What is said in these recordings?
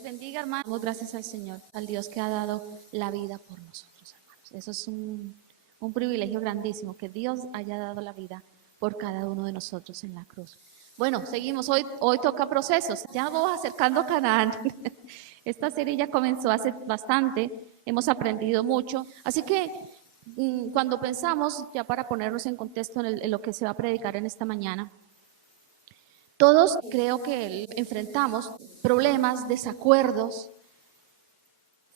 les bendiga, hermanos. Damos gracias al Señor, al Dios que ha dado la vida por nosotros, hermanos. Eso es un privilegio grandísimo, que Dios haya dado la vida por cada uno de nosotros en la cruz. Bueno, seguimos. Hoy toca procesos. Ya nos vamos acercando a Canaán. Esta serie ya comenzó hace bastante. Hemos aprendido mucho. Así que cuando pensamos, ya para ponernos en contexto en lo que se va a predicar en esta mañana, todos creo que enfrentamos problemas, desacuerdos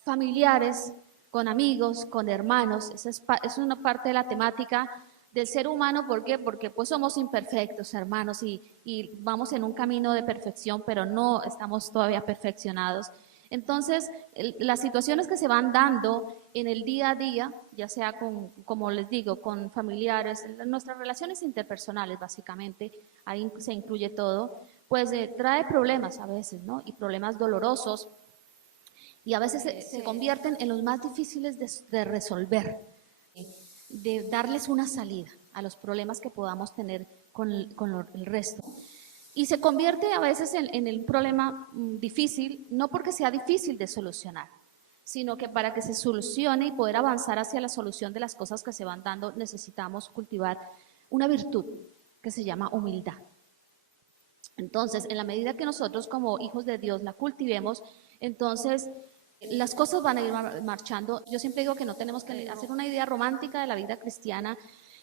familiares, con amigos, con hermanos. Esa es una parte de la temática del ser humano. ¿Por qué? Porque pues somos imperfectos, hermanos, y vamos en un camino de perfección, pero no estamos todavía perfeccionados. Entonces, las situaciones que se van dando en el día a día, ya sea con, como les digo, con familiares, nuestras relaciones interpersonales básicamente, ahí se incluye todo, pues trae problemas a veces, ¿no? Y problemas dolorosos, y a veces se convierten en los más difíciles de resolver, de darles una salida a los problemas que podamos tener con el resto. Y se convierte a veces en un problema difícil, no porque sea difícil de solucionar, sino que para que se solucione y poder avanzar hacia la solución de las cosas que se van dando, necesitamos cultivar una virtud que se llama humildad. Entonces, en la medida que nosotros como hijos de Dios la cultivemos, entonces las cosas van a ir marchando. Yo siempre digo que no tenemos que hacer una idea romántica de la vida cristiana,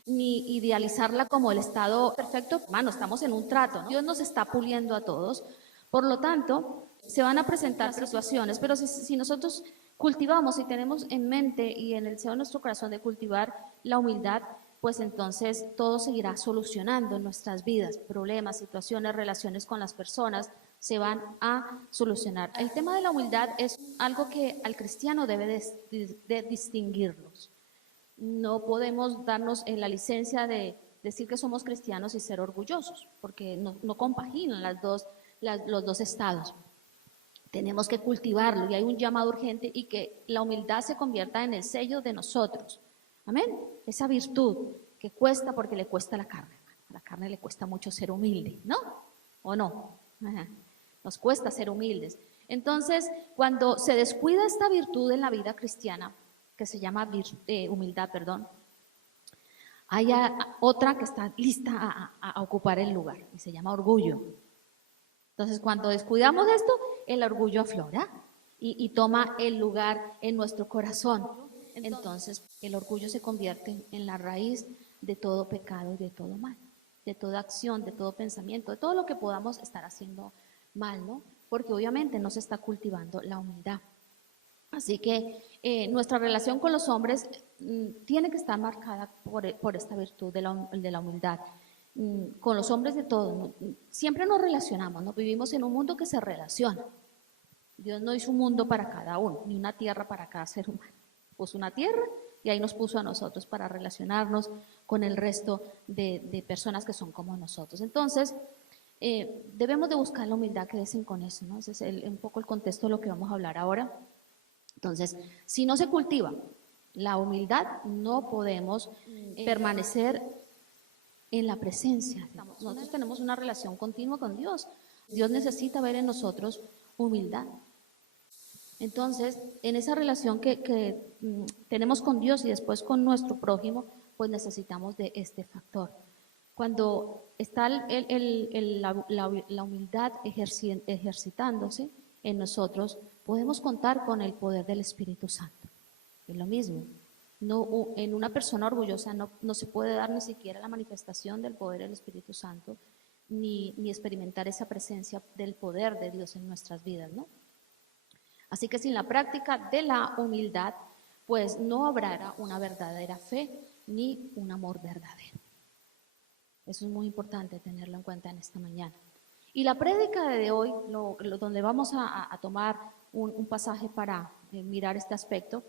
ni idealizarla como el estado perfecto. Hermano, estamos en un trato, ¿no? Dios nos está puliendo a todos. Por lo tanto, se van a presentar situaciones, pero si nosotros cultivamos y tenemos en mente y en el seno de nuestro corazón de cultivar la humildad, pues entonces todo se irá solucionando en nuestras vidas. Problemas, situaciones, relaciones con las personas se van a solucionar. El tema de la humildad es algo que al cristiano debe de distinguirnos. No podemos darnos la licencia de decir que somos cristianos y ser orgullosos, porque no compaginan los dos estados. Tenemos que cultivarlo y hay un llamado urgente, y que la humildad se convierta en el sello de nosotros. Amén. Esa virtud que cuesta, porque le cuesta a la carne. A la carne le cuesta mucho ser humilde, ¿no? ¿O no? Ajá. Nos cuesta ser humildes. Entonces, cuando se descuida esta virtud en la vida cristiana, que se llama humildad, perdón, hay otra que está lista a ocupar el lugar, y se llama orgullo. Entonces, cuando descuidamos esto, el orgullo aflora y toma el lugar en nuestro corazón. Entonces, el orgullo se convierte en la raíz de todo pecado y de todo mal, de toda acción, de todo pensamiento, de todo lo que podamos estar haciendo mal, ¿no? Porque obviamente no se está cultivando la humildad. Así que nuestra relación con los hombres tiene que estar marcada por esta virtud de la humildad. Con los hombres de todo, ¿no? Siempre nos relacionamos, ¿no? Vivimos en un mundo que se relaciona. Dios no hizo un mundo para cada uno, ni una tierra para cada ser humano. Puso una tierra y ahí nos puso a nosotros para relacionarnos con el resto de personas que son como nosotros. Entonces, debemos de buscar la humildad que dicen con eso, ¿no? Ese es un poco el contexto de lo que vamos a hablar ahora. Entonces, si no se cultiva la humildad, no podemos permanecer en la presencia. Nosotros tenemos una relación continua con Dios. Dios necesita ver en nosotros humildad. Entonces, en esa relación que tenemos con Dios y después con nuestro prójimo, pues necesitamos de este factor. Cuando está la humildad ejercitándose en nosotros, podemos contar con el poder del Espíritu Santo. Es lo mismo. No, en una persona orgullosa no se puede dar ni siquiera la manifestación del poder del Espíritu Santo, ni experimentar esa presencia del poder de Dios en nuestras vidas, ¿no? Así que sin la práctica de la humildad, pues no habrá una verdadera fe ni un amor verdadero. Eso es muy importante tenerlo en cuenta en esta mañana. Y la prédica de hoy, donde vamos a tomar un pasaje para mirar este aspecto,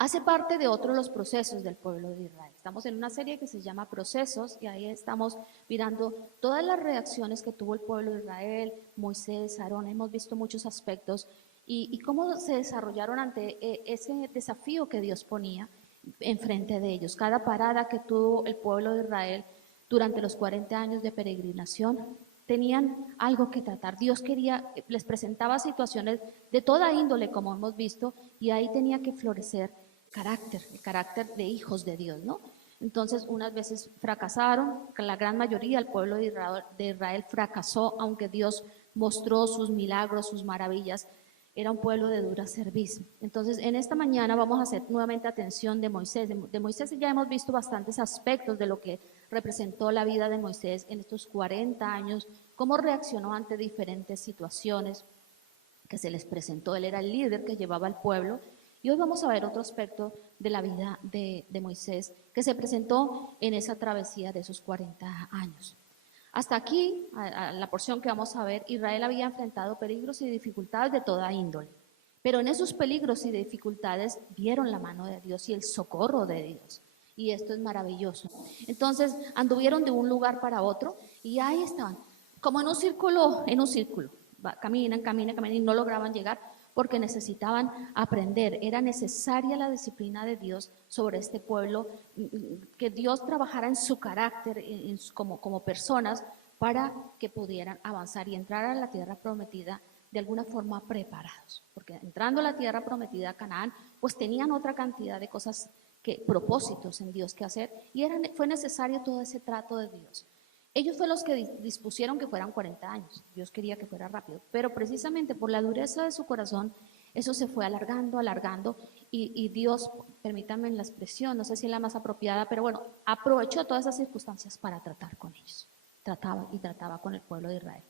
hace parte de otro de los procesos del pueblo de Israel. Estamos en una serie que se llama Procesos, y ahí estamos mirando todas las reacciones que tuvo el pueblo de Israel, Moisés, Aarón. Hemos visto muchos aspectos y cómo se desarrollaron ante ese desafío que Dios ponía enfrente de ellos. Cada parada que tuvo el pueblo de Israel durante los 40 años de peregrinación, tenían algo que tratar. Dios les presentaba situaciones de toda índole, como hemos visto, y ahí tenía que florecer el carácter de hijos de Dios, ¿no? Entonces, unas veces fracasaron, la gran mayoría, el pueblo de Israel fracasó, aunque Dios mostró sus milagros, sus maravillas. Era un pueblo de dura cerviz. Entonces, en esta mañana vamos a hacer nuevamente atención de Moisés. De Moisés ya hemos visto bastantes aspectos de lo que representó la vida de Moisés en estos 40 años, cómo reaccionó ante diferentes situaciones que se les presentó. Él era el líder que llevaba al pueblo. Y hoy vamos a ver otro aspecto de la vida de Moisés que se presentó en esa travesía de esos 40 años. Hasta aquí, a la porción que vamos a ver, Israel había enfrentado peligros y dificultades de toda índole. Pero en esos peligros y dificultades vieron la mano de Dios y el socorro de Dios. Y esto es maravilloso. Entonces anduvieron de un lugar para otro y ahí estaban, como en un círculo, caminan y no lograban llegar porque necesitaban aprender. Era necesaria la disciplina de Dios sobre este pueblo, que Dios trabajara en su carácter como personas para que pudieran avanzar y entrar a la tierra prometida de alguna forma preparados. Porque entrando a la tierra prometida, Canaán, pues tenían otra cantidad de cosas, propósitos en Dios que hacer, y fue necesario todo ese trato de Dios. Ellos fueron los que dispusieron que fueran 40 años. Dios quería que fuera rápido, pero precisamente por la dureza de su corazón, eso se fue alargando, y Dios, permítanme la expresión, no sé si es la más apropiada, pero bueno, aprovechó todas esas circunstancias para tratar con ellos. Trataba con el pueblo de Israel.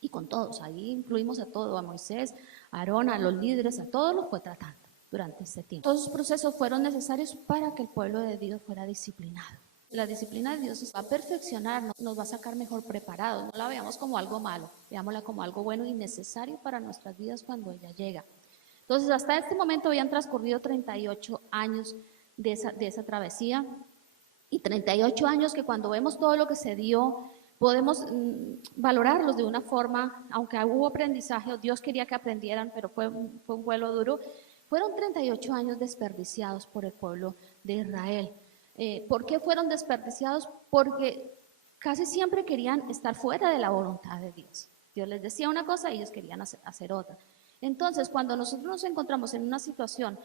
Y con todos, ahí incluimos a todos, a Moisés, a Aarón, a los líderes, a todos los fue tratando durante este tiempo. Todos esos procesos fueron necesarios para que el pueblo de Dios fuera disciplinado. La disciplina de Dios nos va a perfeccionar, nos va a sacar mejor preparados. No la veamos como algo malo, veámosla como algo bueno y necesario para nuestras vidas cuando ella llega. Entonces, hasta este momento habían transcurrido 38 años de esa travesía, y 38 años que cuando vemos todo lo que se dio, podemos valorarlos de una forma, aunque hubo aprendizaje, Dios quería que aprendieran, pero fue un vuelo duro. Fueron 38 años desperdiciados por el pueblo de Israel. ¿Por qué fueron desperdiciados? Porque casi siempre querían estar fuera de la voluntad de Dios. Dios les decía una cosa y ellos querían hacer otra. Entonces, cuando nosotros nos encontramos en una situación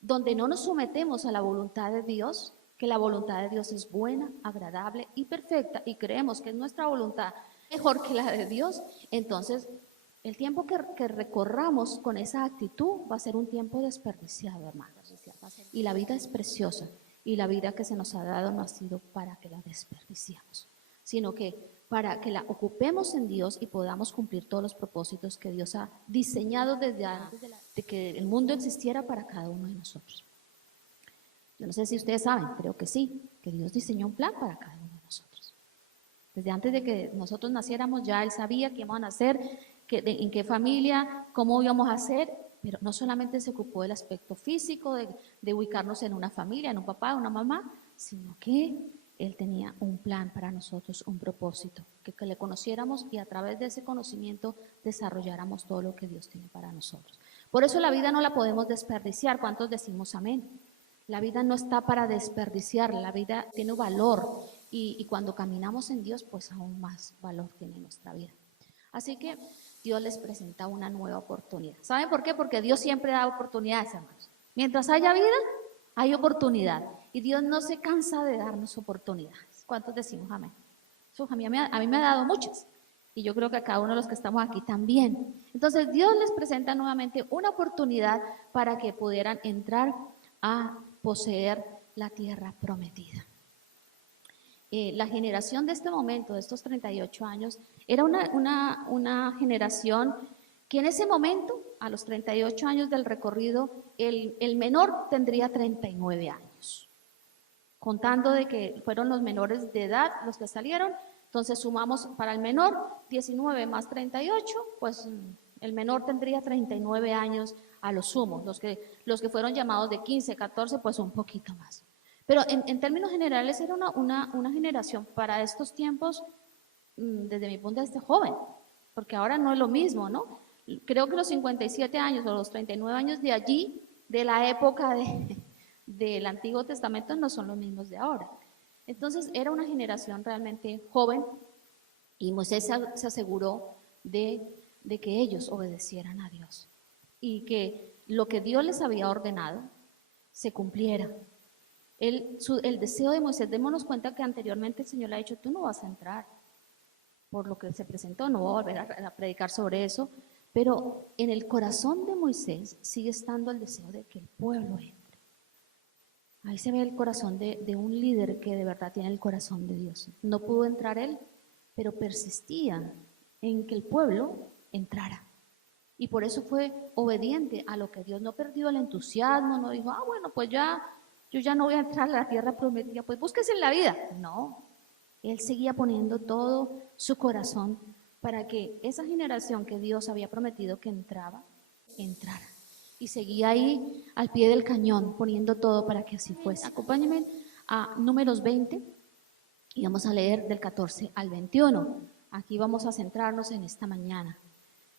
donde no nos sometemos a la voluntad de Dios, que la voluntad de Dios es buena, agradable y perfecta, y creemos que es nuestra voluntad mejor que la de Dios, entonces el tiempo que recorramos con esa actitud va a ser un tiempo desperdiciado, hermanos. Y la vida es preciosa, y la vida que se nos ha dado no ha sido para que la desperdiciemos, sino que para que la ocupemos en Dios y podamos cumplir todos los propósitos que Dios ha diseñado desde antes de que el mundo existiera para cada uno de nosotros. Yo no sé si ustedes saben, creo que sí, que Dios diseñó un plan para cada uno de nosotros. Desde antes de que nosotros naciéramos, ya Él sabía qué íbamos a nacer, en qué familia, cómo íbamos a hacer, pero no solamente se ocupó del aspecto físico, de ubicarnos en una familia, en un papá, una mamá, sino que Él tenía un plan para nosotros, un propósito, que le conociéramos y a través de ese conocimiento desarrolláramos todo lo que Dios tiene para nosotros. Por eso la vida no la podemos desperdiciar. ¿Cuántos decimos amén? La vida no está para desperdiciar, la vida tiene valor, y cuando caminamos en Dios, pues aún más valor tiene nuestra vida. Así que Dios les presenta una nueva oportunidad. ¿Saben por qué? Porque Dios siempre da oportunidades, hermanos. Mientras haya vida, hay oportunidad, y Dios no se cansa de darnos oportunidades. ¿Cuántos decimos amén? A mí me ha dado muchas, y yo creo que a cada uno de los que estamos aquí también. Entonces Dios les presenta nuevamente una oportunidad para que pudieran entrar a poseer la tierra prometida. La generación de este momento, de estos 38 años, era una generación que en ese momento, a los 38 años del recorrido, el menor tendría 39 años. Contando de que fueron los menores de edad los que salieron, entonces sumamos para el menor 19 más 38, pues el menor tendría 39 años a lo sumo. Los que fueron llamados de 15, 14, pues un poquito más. Pero en términos generales era una generación para estos tiempos, desde mi punto de vista, joven, porque ahora no es lo mismo, ¿no? Creo que los 57 años o los 39 años de allí, de la época del Antiguo Testamento, no son los mismos de ahora. Entonces era una generación realmente joven, Y Moisés se aseguró de que ellos obedecieran a Dios y que lo que Dios les había ordenado se cumpliera. El deseo de Moisés, démonos cuenta que anteriormente el Señor le ha dicho, tú no vas a entrar, por lo que se presentó, no voy a volver a predicar sobre eso, pero en el corazón de Moisés sigue estando el deseo de que el pueblo entre. Ahí se ve el corazón de un líder que de verdad tiene el corazón de Dios. No pudo entrar él, pero persistía en que el pueblo entrara. Y por eso fue obediente a lo que Dios, no perdió el entusiasmo, no dijo, bueno, pues ya, yo ya no voy a entrar a la tierra prometida, pues búsquese en la vida. No, él seguía poniendo todo su corazón para que esa generación que Dios había prometido que entrara. Y seguía ahí al pie del cañón, poniendo todo para que así fuese. Acompáñenme a Números 20 y vamos a leer del 14 al 21. Aquí vamos a centrarnos en esta mañana.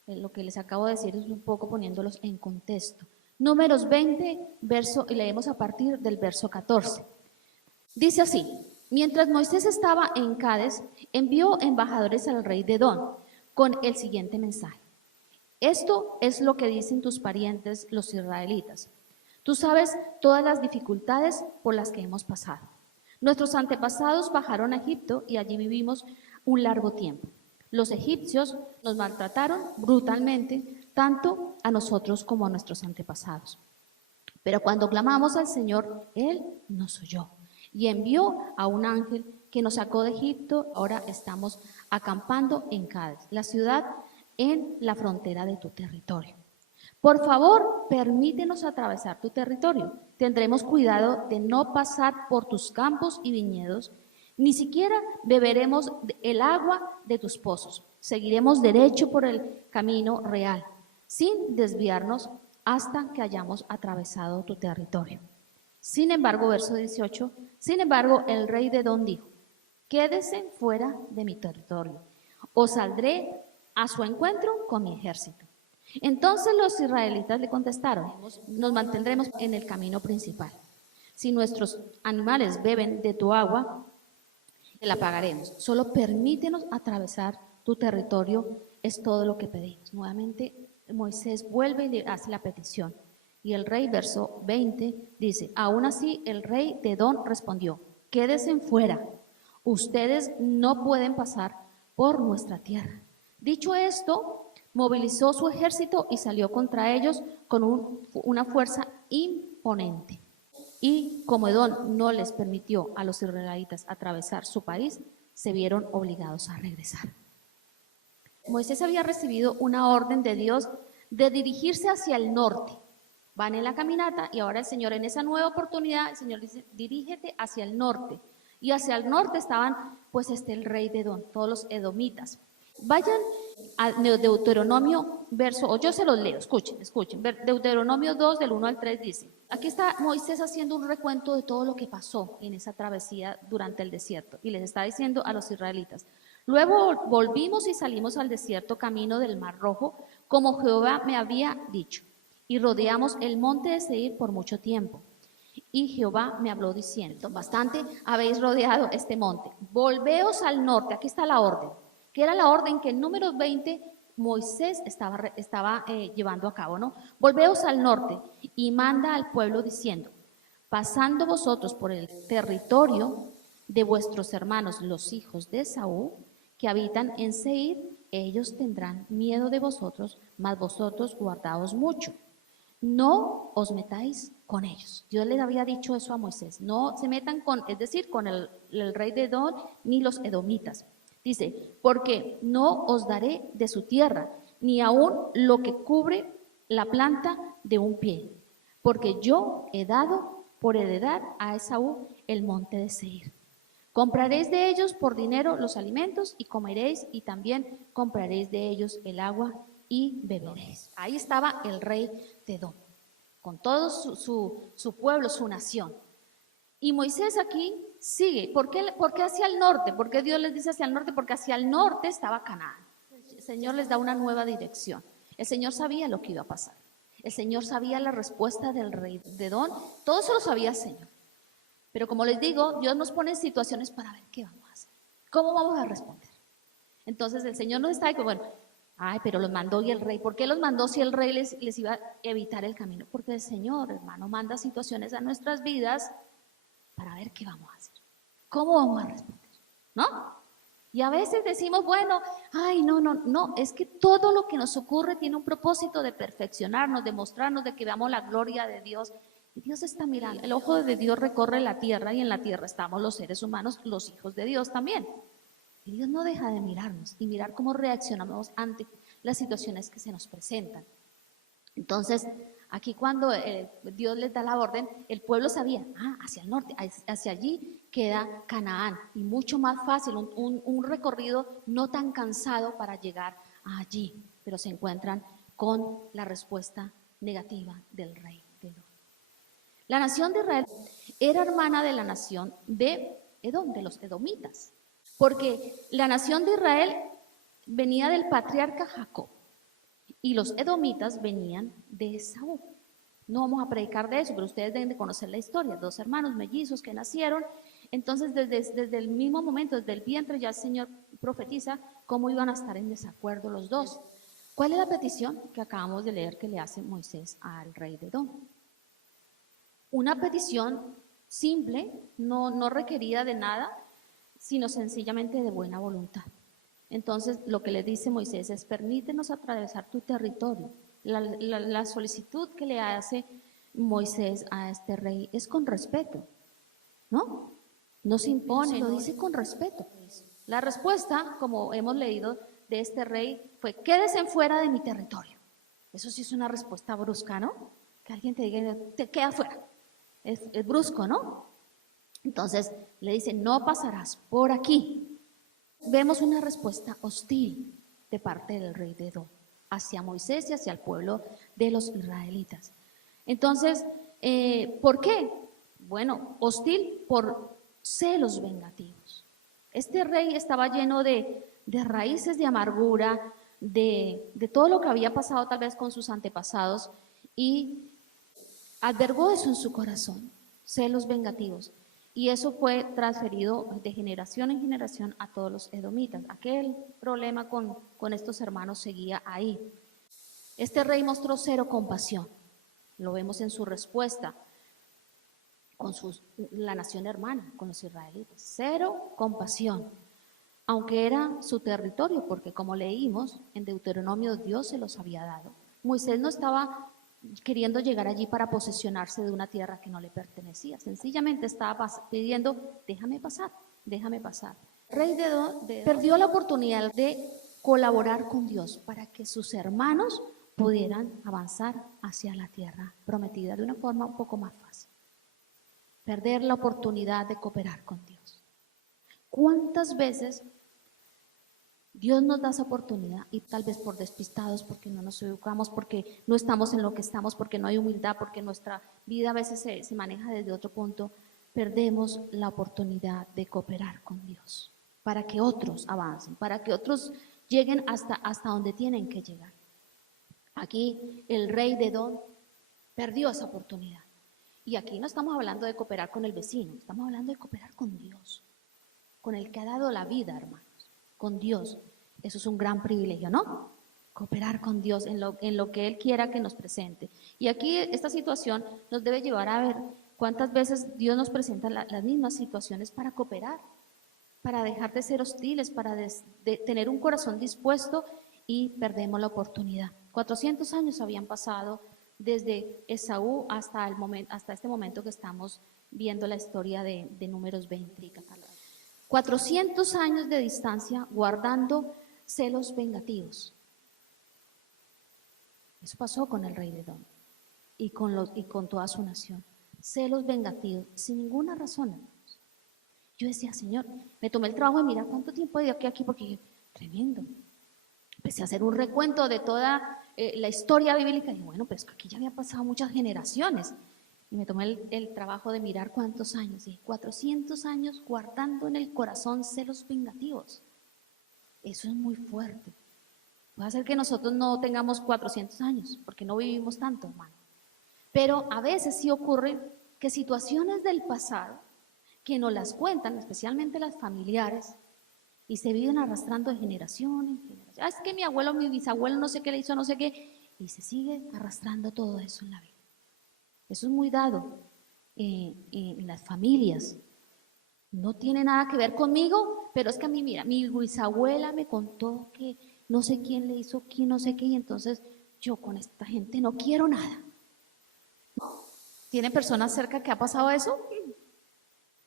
Lo que les acabo de decir es un poco poniéndolos en contexto. Números 20, y leemos a partir del verso 14. Dice así: mientras Moisés estaba en Cádiz, envió embajadores al rey de Edom con el siguiente mensaje. Esto es lo que dicen tus parientes los israelitas. Tú sabes todas las dificultades por las que hemos pasado. Nuestros antepasados bajaron a Egipto y allí vivimos un largo tiempo. Los egipcios nos maltrataron brutalmente, tanto a nosotros como a nuestros antepasados. Pero cuando clamamos al Señor, Él nos oyó y envió a un ángel que nos sacó de Egipto. Ahora estamos acampando en Cádiz, la ciudad en la frontera de tu territorio. Por favor, permítenos atravesar tu territorio. Tendremos cuidado de no pasar por tus campos y viñedos, ni siquiera beberemos el agua de tus pozos. Seguiremos derecho por el camino real, sin desviarnos hasta que hayamos atravesado tu territorio. Sin embargo, verso 18, sin embargo, el rey de Edom dijo, quédese fuera de mi territorio, o saldré a su encuentro con mi ejército. Entonces los israelitas le contestaron, nos mantendremos en el camino principal. Si nuestros animales beben de tu agua, te la pagaremos. Solo permítenos atravesar tu territorio, es todo lo que pedimos. Nuevamente Moisés vuelve y le hace la petición. Y el rey, verso 20, dice, aún así el rey de Edom respondió, quédense fuera, ustedes no pueden pasar por nuestra tierra. Dicho esto, movilizó su ejército y salió contra ellos con una fuerza imponente. Y como Edom no les permitió a los israelitas atravesar su país, se vieron obligados a regresar. Moisés había recibido una orden de Dios de dirigirse hacia el norte. Van en la caminata y ahora el Señor, en esa nueva oportunidad, el Señor dice, dirígete hacia el norte. Y hacia el norte estaban, pues, el rey de Edom, todos los edomitas. Vayan a Deuteronomio, o yo se los leo, escuchen. Deuteronomio 2, del 1 al 3 dice, aquí está Moisés haciendo un recuento de todo lo que pasó en esa travesía durante el desierto. Y les está diciendo a los israelitas, luego volvimos y salimos al desierto camino del Mar Rojo, como Jehová me había dicho. Y rodeamos el monte de Seir por mucho tiempo. Y Jehová me habló diciendo, bastante habéis rodeado este monte, volveos al norte, aquí está la orden, que era la orden que en Números 20 Moisés estaba llevando a cabo, ¿no? Volveos al norte y manda al pueblo diciendo, pasando vosotros por el territorio de vuestros hermanos, los hijos de Esaú, que habitan en Seir, ellos tendrán miedo de vosotros, mas vosotros guardaos mucho. No os metáis con ellos. Dios les había dicho eso a Moisés. No se metan es decir, con el rey de Edom ni los edomitas. Dice, porque no os daré de su tierra, ni aun lo que cubre la planta de un pie, porque yo he dado por heredad a Esaú el monte de Seir. Compraréis de ellos por dinero los alimentos y comeréis, y también compraréis de ellos el agua y beberéis. Ahí estaba el rey de Edom, con todo su pueblo, su nación. Y Moisés aquí sigue. ¿Por qué hacia el norte? ¿Por qué Dios les dice hacia el norte? Porque hacia el norte estaba Canaán. El Señor les da una nueva dirección. El Señor sabía lo que iba a pasar. El Señor sabía la respuesta del rey de Edom. Todo eso lo sabía el Señor. Pero como les digo, Dios nos pone en situaciones para ver qué vamos a hacer. ¿Cómo vamos a responder? Entonces el Señor nos está diciendo, bueno, ay, pero los mandó y el rey. ¿Por qué los mandó si el rey les iba a evitar el camino? Porque el Señor, hermano, manda situaciones a nuestras vidas para ver qué vamos a hacer. ¿Cómo vamos a responder? ¿No? Y a veces decimos, bueno, ay, no, es que todo lo que nos ocurre tiene un propósito de perfeccionarnos, de mostrarnos, de que veamos la gloria de Dios. Y Dios está mirando, el ojo de Dios recorre la tierra y en la tierra estamos los seres humanos, los hijos de Dios también. Y Dios no deja de mirarnos y mirar cómo reaccionamos ante las situaciones que se nos presentan. Entonces, aquí cuando Dios les da la orden, el pueblo sabía, hacia el norte, hacia allí queda Canaán, y mucho más fácil, un recorrido no tan cansado para llegar allí, pero se encuentran con la respuesta negativa del rey de Edom. La nación de Israel era hermana de la nación de Edom, de los edomitas, porque la nación de Israel venía del patriarca Jacob y los edomitas venían de Esaú. No vamos a predicar de eso, pero ustedes deben de conocer la historia, dos hermanos mellizos que nacieron. Entonces desde el mismo momento, desde el vientre, ya el Señor profetiza cómo iban a estar en desacuerdo los dos. ¿Cuál es la petición que acabamos de leer que le hace Moisés al rey de Edom? Una petición simple, no requerida de nada, sino sencillamente de buena voluntad. Entonces, lo que le dice Moisés es, permítenos atravesar tu territorio. La solicitud que le hace Moisés a este rey es con respeto, ¿no? No se impone, lo dice con respeto. La respuesta, como hemos leído de este rey, fue, quédese fuera de mi territorio. Eso sí es una respuesta brusca, ¿no? Que alguien te diga, te queda fuera. Es brusco, ¿no? Entonces le dice, no pasarás por aquí. Vemos una respuesta hostil de parte del rey de Edom hacia Moisés y hacia el pueblo de los israelitas. Entonces, ¿por qué? Bueno, hostil por celos vengativos. Este rey estaba lleno de raíces de amargura, de todo lo que había pasado tal vez con sus antepasados y albergó eso en su corazón, celos vengativos. Y eso fue transferido de generación en generación a todos los edomitas. Aquel problema con estos hermanos seguía ahí. Este rey mostró cero compasión. Lo vemos en su respuesta con la nación hermana, con los israelitas. Cero compasión. Aunque era su territorio, porque como leímos en Deuteronomio, Dios se los había dado. Moisés no estaba queriendo llegar allí para posesionarse de una tierra que no le pertenecía. Sencillamente estaba pidiendo, déjame pasar, déjame pasar. El rey de Edom perdió la oportunidad de colaborar con Dios para que sus hermanos pudieran avanzar hacia la tierra prometida de una forma un poco más fácil. Perder la oportunidad de cooperar con Dios. ¿Cuántas veces Dios nos da esa oportunidad y tal vez por despistados, porque no nos educamos, porque no estamos en lo que estamos, porque no hay humildad, porque nuestra vida a veces se maneja desde otro punto, perdemos la oportunidad de cooperar con Dios para que otros avancen, para que otros lleguen hasta donde tienen que llegar? Aquí el rey de Edom perdió esa oportunidad. Y aquí no estamos hablando de cooperar con el vecino, estamos hablando de cooperar con Dios, con el que ha dado la vida, hermanos, con Dios. Eso es un gran privilegio, ¿no? Cooperar con Dios en lo que Él quiera que nos presente. Y aquí esta situación nos debe llevar a ver cuántas veces Dios nos presenta las mismas situaciones para cooperar, para dejar de ser hostiles, para de tener un corazón dispuesto, y perdemos la oportunidad. 400 años habían pasado desde Esaú hasta este momento que estamos viendo la historia de Números 20. 400 años de distancia guardando celos vengativos. Eso pasó con el rey de Edom y con toda su nación. Celos vengativos, sin ninguna razón. Yo decía, Señor, me tomé el trabajo de mirar cuánto tiempo hay de aquí, porque tremendo. Empecé a hacer un recuento de toda la historia bíblica y bueno, pues aquí ya había pasado muchas generaciones. Y me tomé el trabajo de mirar cuántos años, y 400 años guardando en el corazón celos vengativos. Eso es muy fuerte. Puede ser que nosotros no tengamos 400 años, porque no vivimos tanto, hermano. Pero a veces sí ocurre que situaciones del pasado, que nos las cuentan, especialmente las familiares, y se viven arrastrando de generación en generación. Es que mi abuelo, mi bisabuelo, no sé qué le hizo, no sé qué, y se sigue arrastrando todo eso en la vida. Eso es muy dado en las familias. No tiene nada que ver conmigo, pero es que a mí, mira, mi bisabuela me contó que no sé quién le hizo, quién no sé qué, y entonces yo con esta gente no quiero nada. ¿Tiene personas cerca que ha pasado eso?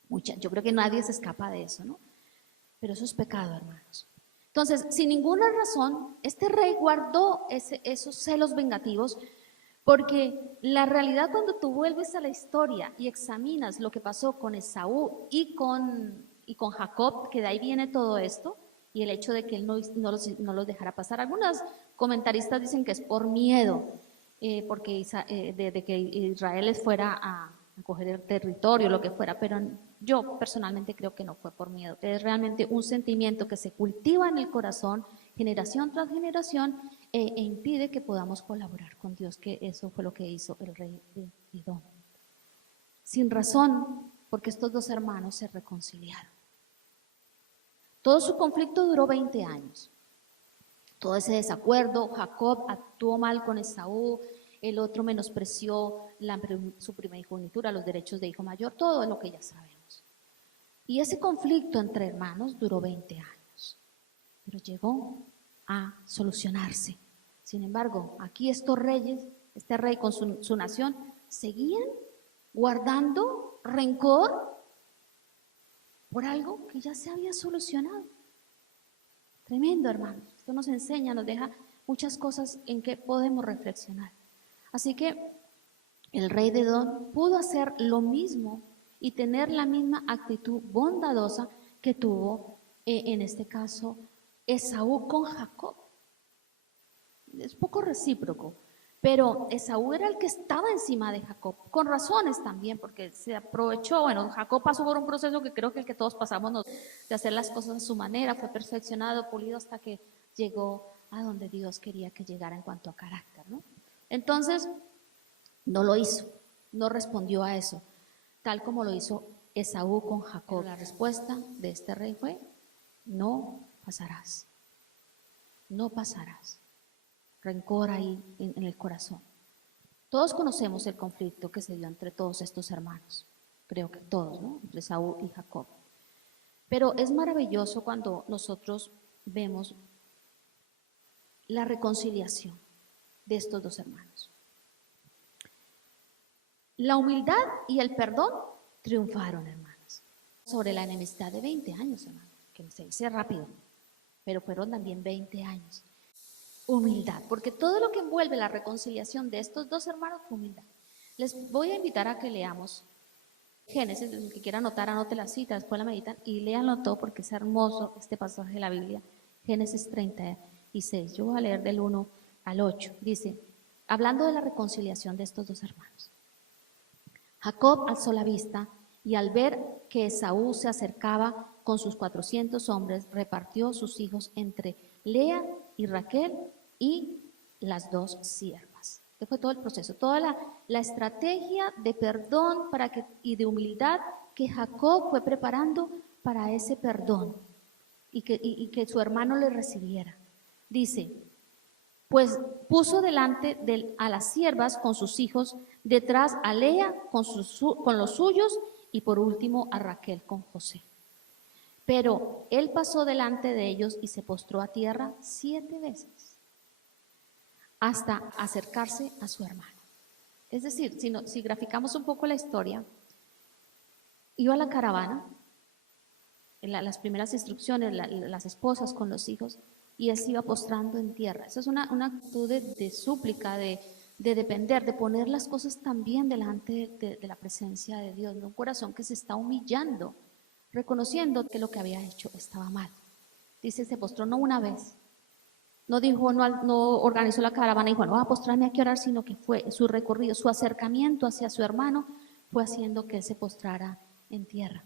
Muchas. Yo creo que nadie se escapa de eso, ¿no? Pero eso es pecado, hermanos. Entonces, sin ninguna razón, este rey guardó esos celos vengativos, porque la realidad cuando tú vuelves a la historia y examinas lo que pasó con Esaú y con Jacob, que de ahí viene todo esto, y el hecho de que él no los dejara pasar. Algunos comentaristas dicen que es por miedo, porque de que Israel les fuera a coger el territorio, lo que fuera, pero yo personalmente creo que no fue por miedo, es realmente un sentimiento que se cultiva en el corazón generación tras generación e impide que podamos colaborar con Dios, que eso fue lo que hizo el rey de Edom. Sin razón, porque estos dos hermanos se reconciliaron. Todo su conflicto duró 20 años. Todo ese desacuerdo, Jacob actuó mal con Esaú, el otro menospreció su primogenitura, los derechos de hijo mayor, todo lo que ya sabemos. Y ese conflicto entre hermanos duró 20 años, pero llegó a solucionarse. Sin embargo, aquí estos reyes, este rey con su nación, seguían guardando rencor por algo que ya se había solucionado. Tremendo, hermanos. Esto nos enseña, nos deja muchas cosas en que podemos reflexionar. Así que el rey de Edom pudo hacer lo mismo y tener la misma actitud bondadosa que tuvo, en este caso, Esaú con Jacob. Es poco recíproco, pero Esaú era el que estaba encima de Jacob, con razones también, porque se aprovechó. Bueno, Jacob pasó por un proceso que creo que el que todos pasamos, de hacer las cosas a su manera, fue perfeccionado, pulido, hasta que llegó a donde Dios quería que llegara en cuanto a carácter, ¿no? Entonces, no lo hizo, no respondió a eso, tal como lo hizo Esaú con Jacob. Pero la respuesta de este rey fue: no pasarás, no pasarás. Rencor ahí en el corazón. Todos conocemos el conflicto que se dio entre todos estos hermanos, creo que todos, ¿no? Entre Esaú y Jacob. Pero es maravilloso cuando nosotros vemos la reconciliación de estos dos hermanos. La humildad y el perdón triunfaron, hermanos, sobre la enemistad de 20 años, hermanos, que se dice rápido, pero fueron también 20 años. Humildad, porque todo lo que envuelve la reconciliación de estos dos hermanos fue humildad. Les voy a invitar a que leamos Génesis, el que quiera anotar, anote la cita, después la meditan y léanlo todo porque es hermoso este pasaje de la Biblia. Génesis 36, yo voy a leer del 1 al 8. Dice, hablando de la reconciliación de estos dos hermanos. Jacob alzó la vista y al ver que Esaú se acercaba con sus 400 hombres, repartió sus hijos entre Lea y Raquel y las dos siervas. Este fue todo el proceso, toda la estrategia de perdón y de humildad que Jacob fue preparando para ese perdón y que su hermano le recibiera. Dice, pues puso delante a las siervas con sus hijos, detrás a Lea con los suyos y por último a Raquel con José. Pero él pasó delante de ellos y se postró a tierra 7 veces hasta acercarse a su hermano. Es decir, si graficamos un poco la historia, iba la caravana, las primeras instrucciones, las esposas con los hijos, y él se iba postrando en tierra. Esa es una actitud de súplica, de depender, de poner las cosas también delante de la presencia de Dios, de un corazón que se está humillando, reconociendo que lo que había hecho estaba mal. Dice, se postró no una vez, no dijo, no organizó la caravana y dijo, no voy a postrarme aquí a orar, sino que fue su recorrido, su acercamiento hacia su hermano fue haciendo que él se postrara en tierra.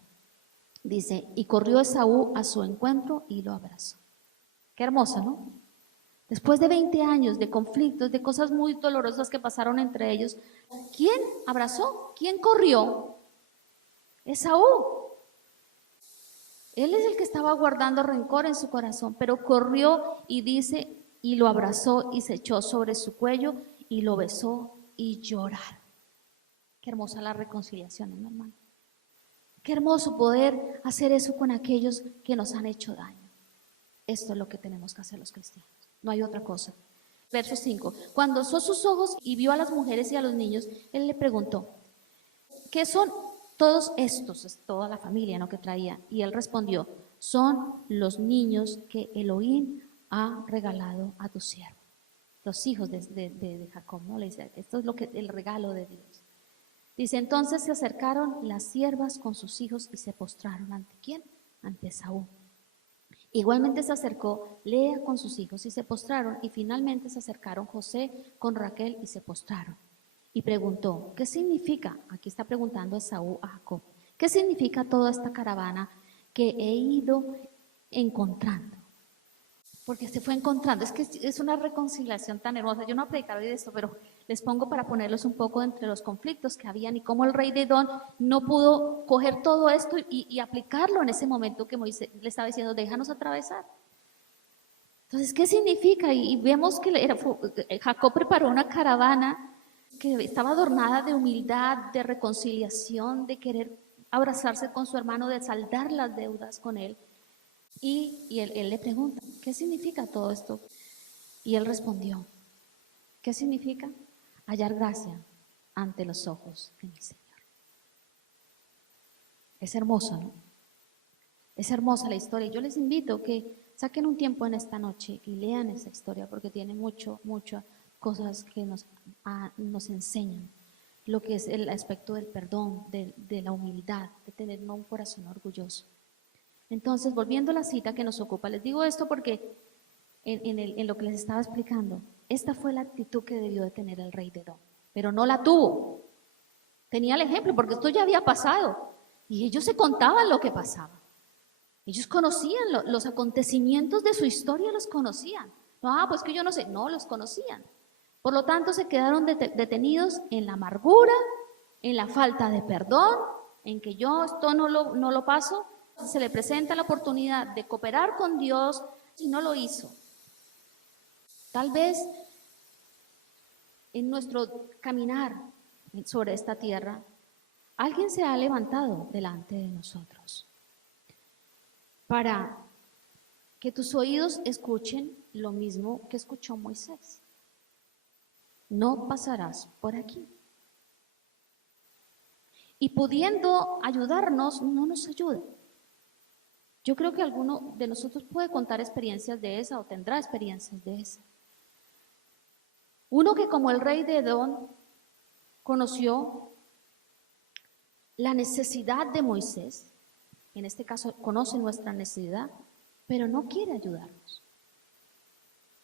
Dice, y corrió Esaú a su encuentro y lo abrazó. Qué hermoso, ¿no? Después de 20 años de conflictos, de cosas muy dolorosas que pasaron entre ellos, ¿quién abrazó? ¿Quién corrió? Esaú. Él es el que estaba guardando rencor en su corazón, pero corrió y dice, y lo abrazó y se echó sobre su cuello y lo besó y lloraron. Qué hermosa la reconciliación, ¿no, hermano? Qué hermoso poder hacer eso con aquellos que nos han hecho daño. Esto es lo que tenemos que hacer los cristianos, no hay otra cosa. Verso 5. Cuando alzó sus ojos y vio a las mujeres y a los niños, él le preguntó, ¿qué son todos estos? Es toda la familia, ¿no?, que traía. Y él respondió, son los niños que Elohim ha regalado a tu siervo. Los hijos de Jacob, ¿no? Le dice, esto es el regalo de Dios. Dice, entonces se acercaron las siervas con sus hijos y se postraron. ¿Ante quién? Ante Esaú. Igualmente se acercó Lea con sus hijos y se postraron, y finalmente se acercaron José con Raquel y se postraron. Y preguntó, ¿qué significa? Aquí está preguntando Esaú a Jacob, ¿qué significa toda esta caravana que he ido encontrando? Porque se fue encontrando, es que es una reconciliación tan hermosa. Yo no voy a predicar hoy de esto, pero les pongo para ponerlos un poco entre los conflictos que habían y cómo el rey de Edom no pudo coger todo esto y aplicarlo en ese momento que Moisés le estaba diciendo, déjanos atravesar. Entonces, ¿qué significa? Y vemos que Jacob preparó una caravana que estaba adornada de humildad, de reconciliación, de querer abrazarse con su hermano, de saldar las deudas con él. Y él le pregunta, ¿qué significa todo esto? Y él respondió, ¿qué significa? Hallar gracia ante los ojos de mi Señor. Es hermoso, ¿no? Es hermosa la historia. Yo les invito a que saquen un tiempo en esta noche y lean esa historia porque tiene muchas cosas que nos enseñan. Lo que es el aspecto del perdón, de la humildad, de tener un corazón orgulloso. Entonces, volviendo a la cita que nos ocupa, les digo esto porque en lo que les estaba explicando, esta fue la actitud que debió de tener el rey de Edom, pero no la tuvo. Tenía el ejemplo porque esto ya había pasado y ellos se contaban lo que pasaba. Ellos conocían los acontecimientos de su historia, los conocían. No, pues que yo no sé, no, los conocían. Por lo tanto, se quedaron detenidos en la amargura, en la falta de perdón, en que yo esto no lo paso. Se le presenta la oportunidad de cooperar con Dios y no lo hizo. Tal vez en nuestro caminar sobre esta tierra, alguien se ha levantado delante de nosotros para que tus oídos escuchen lo mismo que escuchó Moisés. No pasarás por aquí. Y pudiendo ayudarnos, no nos ayuda. Yo creo que alguno de nosotros puede contar experiencias de esa o tendrá experiencias de esa. Uno que como el rey de Edom conoció la necesidad de Moisés, en este caso conoce nuestra necesidad, pero no quiere ayudarnos.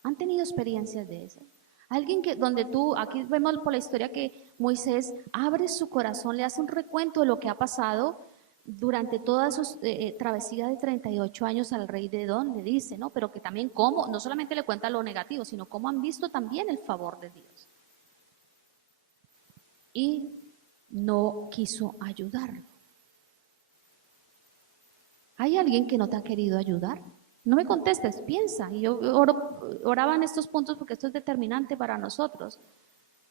¿Han tenido experiencias de esas? Alguien que donde aquí vemos por la historia que Moisés abre su corazón, le hace un recuento de lo que ha pasado durante toda su travesía de 38 años al rey de Edom, le dice, ¿no? Pero que también cómo, no solamente le cuenta lo negativo, sino cómo han visto también el favor de Dios. Y no quiso ayudarlo. ¿Hay alguien que no te ha querido ayudar? No me contestes, piensa. Y yo oraba en estos puntos porque esto es determinante para nosotros.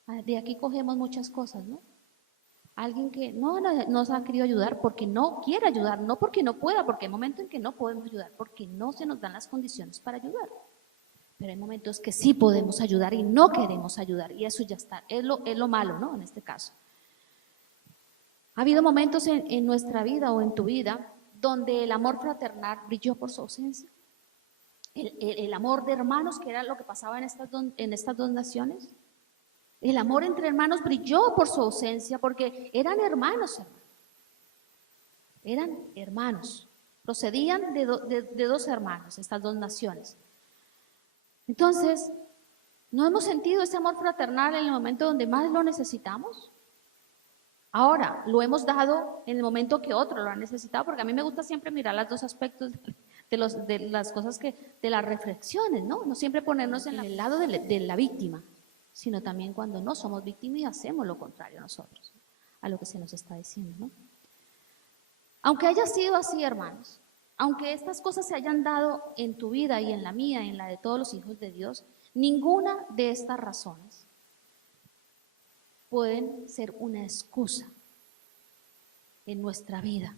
De aquí cogemos muchas cosas, ¿no? Alguien que no nos ha querido ayudar porque no quiere ayudar, no porque no pueda, porque hay momentos en que no podemos ayudar, porque no se nos dan las condiciones para ayudar. Pero hay momentos que sí podemos ayudar y no queremos ayudar, y eso ya está, es lo malo, ¿no? En este caso. Ha habido momentos en nuestra vida o en tu vida donde el amor fraternal brilló por su ausencia. El amor de hermanos, que era lo que pasaba en estas dos naciones. El amor entre hermanos brilló por su ausencia porque eran hermanos. Eran hermanos. Procedían de dos hermanos, estas dos naciones. Entonces, ¿no hemos sentido ese amor fraternal en el momento donde más lo necesitamos? Ahora, lo hemos dado en el momento que otro lo ha necesitado, porque a mí me gusta siempre mirar los dos aspectos de las cosas de las reflexiones, ¿no? No siempre ponernos en el lado de la víctima, sino también cuando no somos víctimas y hacemos lo contrario nosotros, a lo que se nos está diciendo, ¿no? Aunque haya sido así, hermanos, aunque estas cosas se hayan dado en tu vida y en la mía y en la de todos los hijos de Dios, ninguna de estas razones pueden ser una excusa en nuestra vida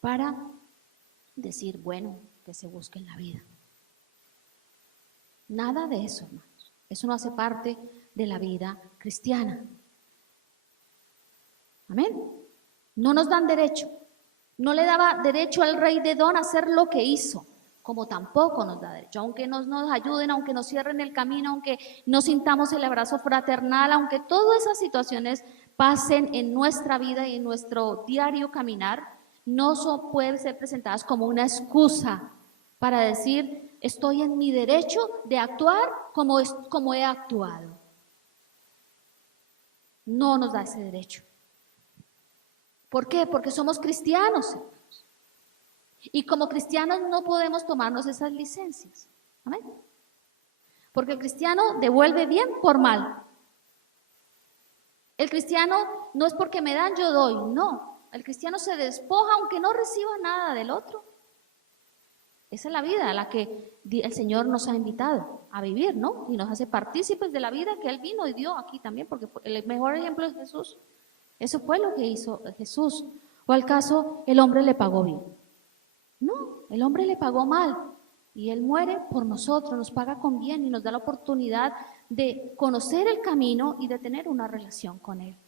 para decir, bueno, que se busque en la vida. Nada de eso, hermanos. Eso no hace parte de la vida cristiana. Amén. No nos dan derecho. No le daba derecho al rey de Edom a hacer lo que hizo, como tampoco nos da derecho. Aunque nos ayuden, aunque nos cierren el camino, aunque no sintamos el abrazo fraternal, aunque todas esas situaciones pasen en nuestra vida y en nuestro diario caminar, no pueden ser presentadas como una excusa para decir, estoy en mi derecho de actuar como he actuado. No nos da ese derecho. ¿Por qué? Porque somos cristianos, hermanos. Y como cristianos no podemos tomarnos esas licencias. ¿Amén? Porque el cristiano devuelve bien por mal. El cristiano no es porque me dan, yo doy. No. El cristiano se despoja aunque no reciba nada del otro. Esa es la vida a la que el Señor nos ha invitado a vivir, ¿no? Y nos hace partícipes de la vida que Él vino y dio aquí también, porque el mejor ejemplo es Jesús. Eso fue lo que hizo Jesús. ¿O al caso el hombre le pagó bien? No, el hombre le pagó mal y Él muere por nosotros, nos paga con bien y nos da la oportunidad de conocer el camino y de tener una relación con Él.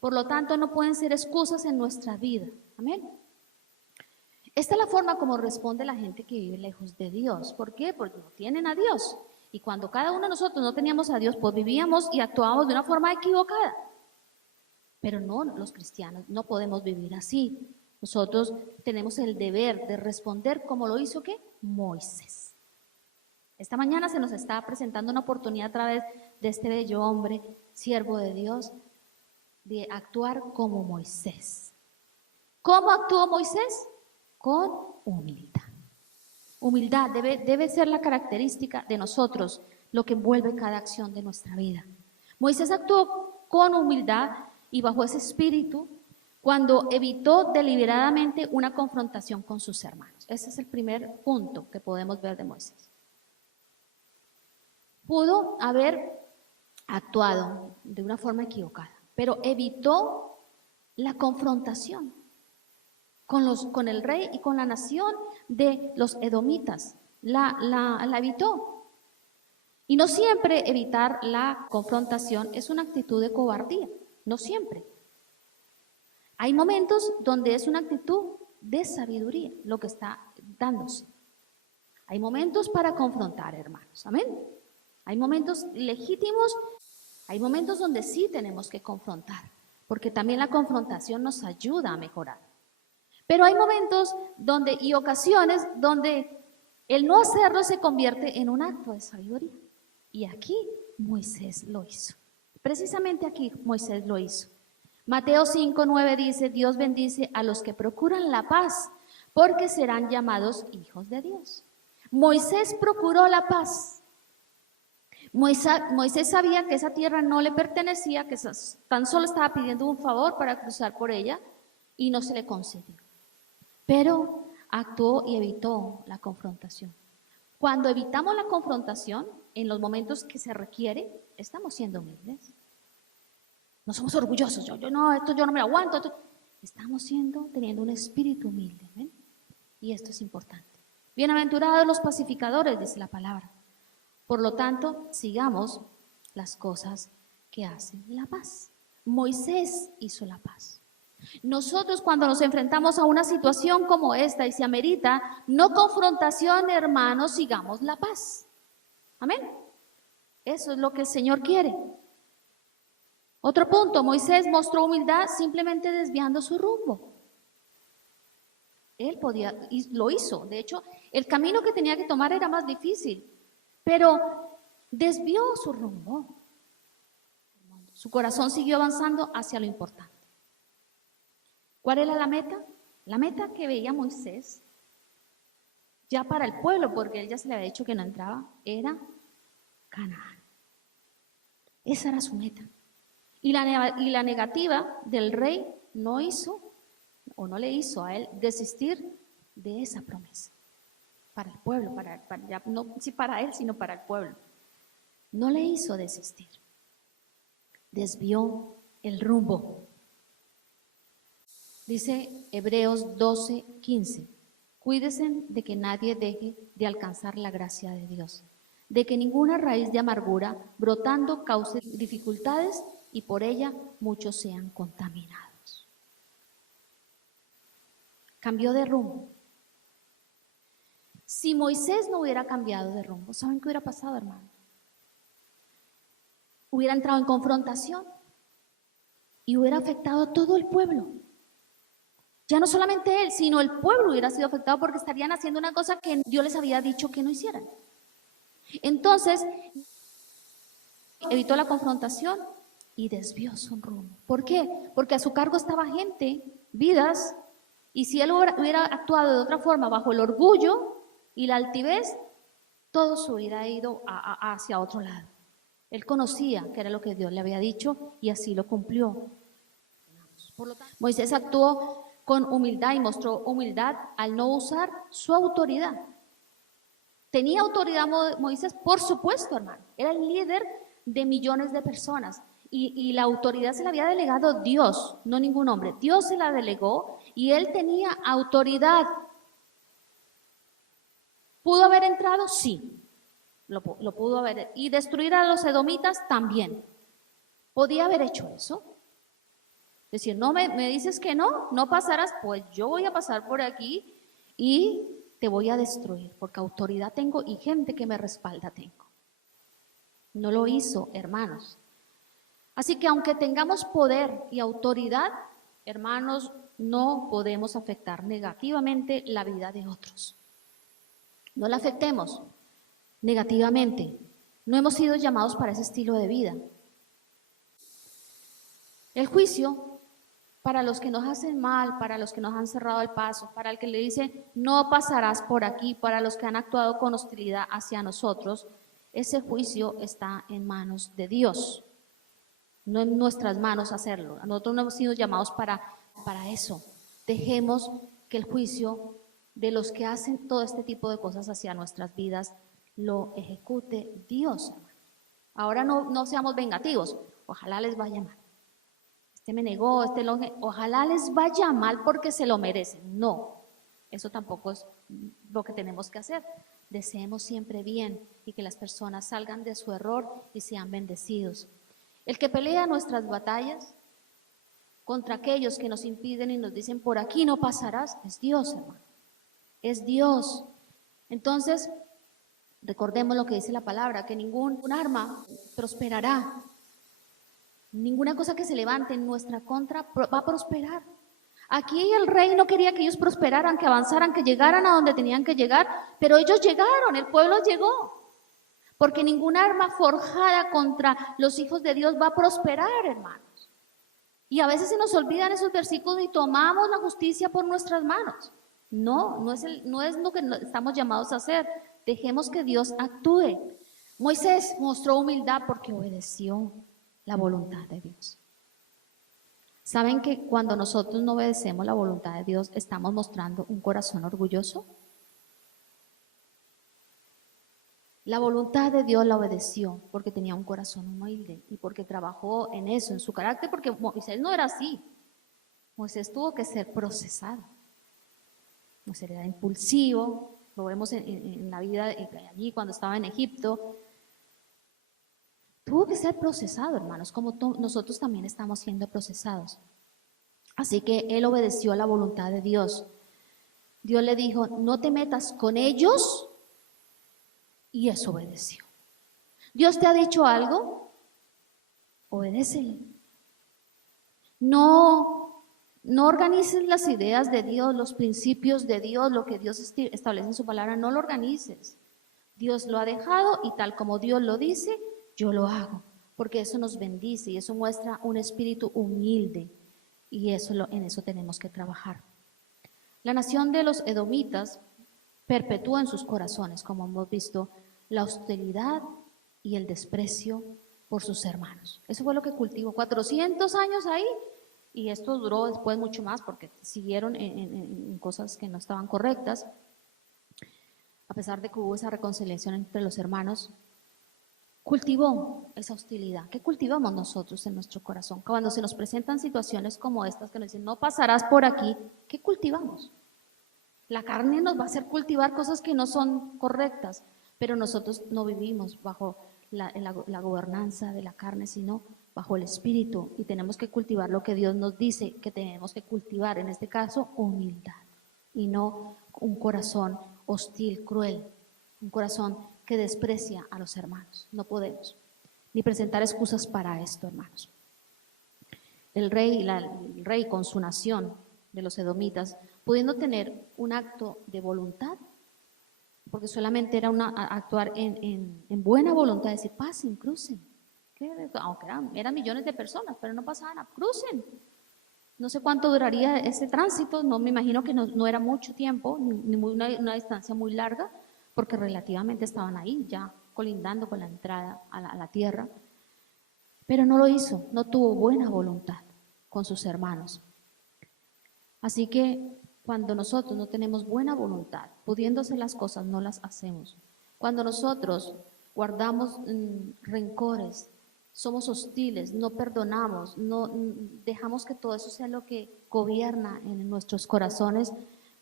Por lo tanto, no pueden ser excusas en nuestra vida. Amén. Esta es la forma como responde la gente que vive lejos de Dios. ¿Por qué? Porque no tienen a Dios. Y cuando cada uno de nosotros no teníamos a Dios, pues vivíamos y actuábamos de una forma equivocada. Pero no, los cristianos no podemos vivir así. Nosotros tenemos el deber de responder como lo hizo ¿qué? Moisés. Esta mañana se nos está presentando una oportunidad a través de este bello hombre, siervo de Dios, de actuar como Moisés. ¿Cómo actuó Moisés? Con humildad. Humildad debe ser la característica de nosotros, lo que envuelve cada acción de nuestra vida. Moisés actuó con humildad y bajo ese espíritu cuando evitó deliberadamente una confrontación con sus hermanos. Ese es el primer punto que podemos ver de Moisés. Pudo haber actuado de una forma equivocada, pero evitó la confrontación con el rey y con la nación de los edomitas. La evitó. Y no siempre evitar la confrontación es una actitud de cobardía, no siempre. Hay momentos donde es una actitud de sabiduría lo que está dándose. Hay momentos para confrontar, hermanos, amén. Hay momentos legítimos, hay momentos donde sí tenemos que confrontar, porque también la confrontación nos ayuda a mejorar. Pero hay momentos y ocasiones donde el no hacerlo se convierte en un acto de sabiduría. Y aquí Moisés lo hizo. Precisamente aquí Moisés lo hizo. Mateo 5:9 dice, Dios bendice a los que procuran la paz, porque serán llamados hijos de Dios. Moisés procuró la paz. Moisés sabía que esa tierra no le pertenecía, que tan solo estaba pidiendo un favor para cruzar por ella y no se le concedió. Pero actuó y evitó la confrontación. Cuando evitamos la confrontación, en los momentos que se requiere, estamos siendo humildes. No somos orgullosos, esto yo no me lo aguanto. Estamos teniendo un espíritu humilde, ¿ven? Y esto es importante. Bienaventurados los pacificadores, dice la palabra. Por lo tanto, sigamos las cosas que hacen la paz. Moisés hizo la paz. Nosotros cuando nos enfrentamos a una situación como esta y se amerita, no confrontación, hermanos, sigamos la paz. Amén. Eso es lo que el Señor quiere. Otro punto, Moisés mostró humildad simplemente desviando su rumbo. Él lo hizo. De hecho, el camino que tenía que tomar era más difícil, pero desvió su rumbo. Su corazón siguió avanzando hacia lo importante. ¿Cuál era la meta? La meta que veía Moisés, ya para el pueblo, porque él ya se le había dicho que no entraba, era Canaán. Esa era su meta. Y la negativa del rey no le hizo a él desistir de esa promesa para el pueblo, no sí para él, sino para el pueblo. No le hizo desistir, desvió el rumbo. Dice Hebreos 12:15, cuídense de que nadie deje de alcanzar la gracia de Dios, de que ninguna raíz de amargura brotando cause dificultades y por ella muchos sean contaminados. Cambió de rumbo. Si Moisés no hubiera cambiado de rumbo, ¿saben qué hubiera pasado, hermano? Hubiera entrado en confrontación y hubiera afectado a todo el pueblo. Ya no solamente él, sino el pueblo hubiera sido afectado porque estarían haciendo una cosa que Dios les había dicho que no hicieran. Entonces, evitó la confrontación y desvió su rumbo. ¿Por qué? Porque a su cargo estaba gente, vidas, y si él hubiera actuado de otra forma, bajo el orgullo y la altivez, todo se hubiera ido hacia otro lado. Él conocía que era lo que Dios le había dicho y así lo cumplió. Por lo tanto, Moisés actuó con humildad y mostró humildad al no usar su autoridad. ¿Tenía autoridad Moisés? Por supuesto, hermano. Era el líder de millones de personas y la autoridad se la había delegado Dios, no ningún hombre. Dios se la delegó y él tenía autoridad. ¿Pudo haber entrado? Sí, lo pudo haber. Y destruir a los edomitas también. ¿Podía haber hecho eso? Es decir, no me dices que no pasarás, pues yo voy a pasar por aquí y te voy a destruir, porque autoridad tengo y gente que me respalda tengo. No lo hizo, hermanos. Así que aunque tengamos poder y autoridad, hermanos, no podemos afectar negativamente la vida de otros. No la afectemos negativamente. No hemos sido llamados para ese estilo de vida. El juicio, para los que nos hacen mal, para los que nos han cerrado el paso, para el que le dice no pasarás por aquí, para los que han actuado con hostilidad hacia nosotros, ese juicio está en manos de Dios, no en nuestras manos hacerlo. Nosotros no hemos sido llamados para eso. Dejemos que el juicio de los que hacen todo este tipo de cosas hacia nuestras vidas lo ejecute Dios. Ahora no seamos vengativos, ojalá les vaya mal. Este me negó, ojalá les vaya mal porque se lo merecen. No, eso tampoco es lo que tenemos que hacer. Deseemos siempre bien y que las personas salgan de su error y sean bendecidos. El que pelea nuestras batallas contra aquellos que nos impiden y nos dicen por aquí no pasarás, es Dios, hermano. Es Dios. Entonces, recordemos lo que dice la palabra, que ningún arma prosperará. Ninguna cosa que se levante en nuestra contra va a prosperar. Aquí el rey no quería que ellos prosperaran, que avanzaran, que llegaran a donde tenían que llegar, pero ellos llegaron, el pueblo llegó. Porque ningún arma forjada contra los hijos de Dios va a prosperar, hermanos. Y a veces se nos olvidan esos versículos y tomamos la justicia por nuestras manos. No es lo que estamos llamados a hacer. Dejemos que Dios actúe. Moisés mostró humildad porque obedeció la voluntad de Dios. ¿Saben que cuando nosotros no obedecemos la voluntad de Dios, estamos mostrando un corazón orgulloso? La voluntad de Dios la obedeció porque tenía un corazón humilde y porque trabajó en eso, en su carácter, porque Moisés no era así. Moisés tuvo que ser procesado. Moisés era impulsivo, lo vemos en la vida allí cuando estaba en Egipto. Tuvo que ser procesado, hermanos, como nosotros también estamos siendo procesados. Así que él obedeció a la voluntad de Dios. Dios le dijo, no te metas con ellos, y eso obedeció. ¿Dios te ha dicho algo? Obedécele. No organices las ideas de Dios, los principios de Dios, lo que Dios establece en su palabra, no lo organices. Dios lo ha dejado y tal como Dios lo dice, yo lo hago, porque eso nos bendice y eso muestra un espíritu humilde y en eso tenemos que trabajar. La nación de los edomitas perpetúa en sus corazones, como hemos visto, la hostilidad y el desprecio por sus hermanos. Eso fue lo que cultivó 400 años ahí y esto duró después mucho más porque siguieron en cosas que no estaban correctas, a pesar de que hubo esa reconciliación entre los hermanos, cultivó esa hostilidad. ¿Qué cultivamos nosotros en nuestro corazón? Cuando se nos presentan situaciones como estas que nos dicen, no pasarás por aquí, ¿qué cultivamos? La carne nos va a hacer cultivar cosas que no son correctas, pero nosotros no vivimos bajo la gobernanza de la carne, sino bajo el Espíritu, y tenemos que cultivar lo que Dios nos dice que tenemos que cultivar, en este caso, humildad, y no un corazón hostil, cruel, un corazón que desprecia a los hermanos. No podemos ni presentar excusas para esto, hermanos. El rey con su nación de los edomitas, pudiendo tener un acto de voluntad, porque solamente era actuar en buena voluntad, decir, pasen, crucen, aunque eran millones de personas, pero no pasaban, crucen. No sé cuánto duraría ese tránsito, no me imagino que no era mucho tiempo, ni una distancia muy larga, porque relativamente estaban ahí, ya colindando con la entrada a la tierra, pero no lo hizo, no tuvo buena voluntad con sus hermanos. Así que cuando nosotros no tenemos buena voluntad, pudiendo hacer las cosas, no las hacemos. Cuando nosotros guardamos rencores, somos hostiles, no perdonamos, no dejamos que todo eso sea lo que gobierna en nuestros corazones,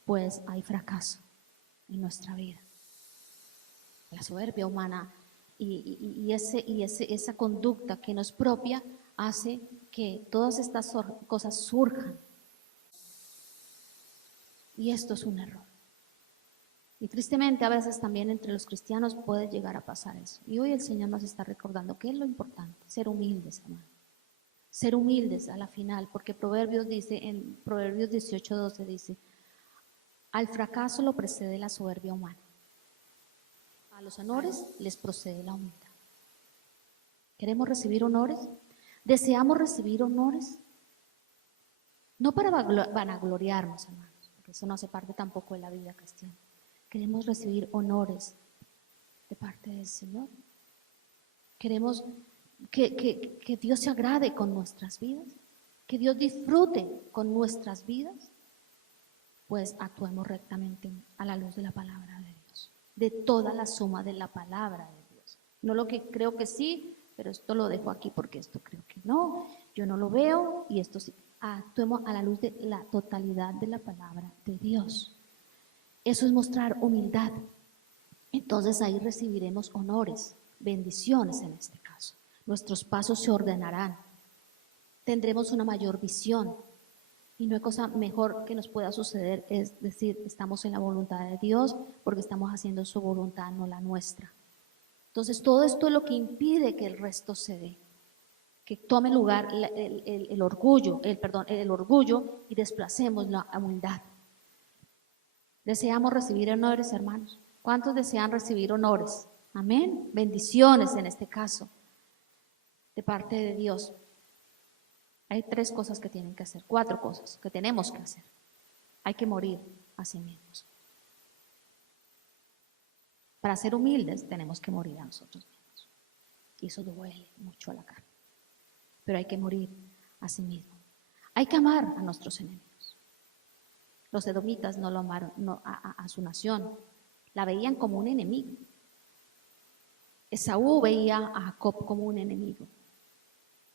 pues hay fracaso en nuestra vida. La soberbia humana esa conducta que no es propia hace que todas estas cosas surjan. Y esto es un error. Y tristemente a veces también entre los cristianos puede llegar a pasar eso. Y hoy el Señor nos está recordando que es lo importante, ser humildes, hermano. Ser humildes a la final, porque Proverbios dice, en Proverbios 18:12 dice, al fracaso lo precede la soberbia humana. A los honores les procede la humildad. ¿Queremos recibir honores? ¿Deseamos recibir honores? No para vanagloriarnos, hermanos, porque eso no hace parte tampoco de la vida cristiana. Queremos recibir honores de parte del Señor. Queremos que Dios se agrade con nuestras vidas, que Dios disfrute con nuestras vidas, pues actuemos rectamente a la luz de la palabra de Dios, de toda la suma de la palabra de Dios. No lo que creo que sí, pero esto lo dejo aquí porque esto creo que no, yo no lo veo y esto sí. Actuemos a la luz de la totalidad de la palabra de Dios. Eso es mostrar humildad. Entonces ahí recibiremos honores, bendiciones en este caso. Nuestros pasos se ordenarán. Tendremos una mayor visión. Y no hay cosa mejor que nos pueda suceder, es decir, estamos en la voluntad de Dios porque estamos haciendo su voluntad, no la nuestra. Entonces todo esto es lo que impide que el resto se dé, que tome lugar el orgullo y desplacemos la humildad. Deseamos recibir honores, hermanos. ¿Cuántos desean recibir honores? Amén. Bendiciones en este caso, de parte de Dios. Hay 3 cosas que tienen que hacer, 4 cosas que tenemos que hacer. Hay que morir a sí mismos. Para ser humildes tenemos que morir a nosotros mismos. Y eso duele mucho a la carne. Pero hay que morir a sí mismo. Hay que amar a nuestros enemigos. Los edomitas no lo amaron a su nación, la veían como un enemigo. Esaú veía a Jacob como un enemigo,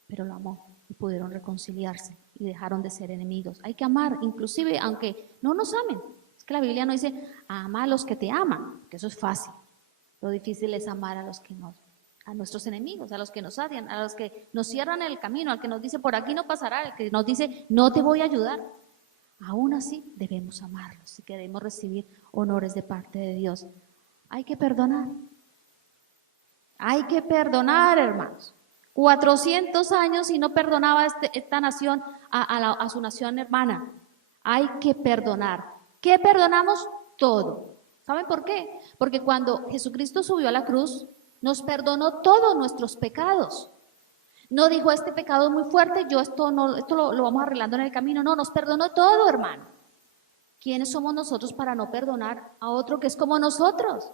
pero lo amó y pudieron reconciliarse y dejaron de ser enemigos. Hay que amar, inclusive aunque no nos amen. Es que la Biblia no dice, ama a los que te aman, que eso es fácil. Lo difícil es amar a los que nos, a nuestros enemigos, a los que nos odian, a los que nos cierran el camino, al que nos dice, por aquí no pasará, al que nos dice, no te voy a ayudar. Aún así debemos amarlos si queremos recibir honores de parte de Dios. Hay que perdonar. Hay que perdonar, hermanos. 400 años y no perdonaba esta nación a su nación hermana. Hay que perdonar. ¿Qué perdonamos? Todo. ¿Saben por qué? Porque cuando Jesucristo subió a la cruz, nos perdonó todos nuestros pecados. No dijo, este pecado es muy fuerte, esto lo vamos arreglando en el camino. No, nos perdonó todo, hermano. ¿Quiénes somos nosotros para no perdonar a otro que es como nosotros?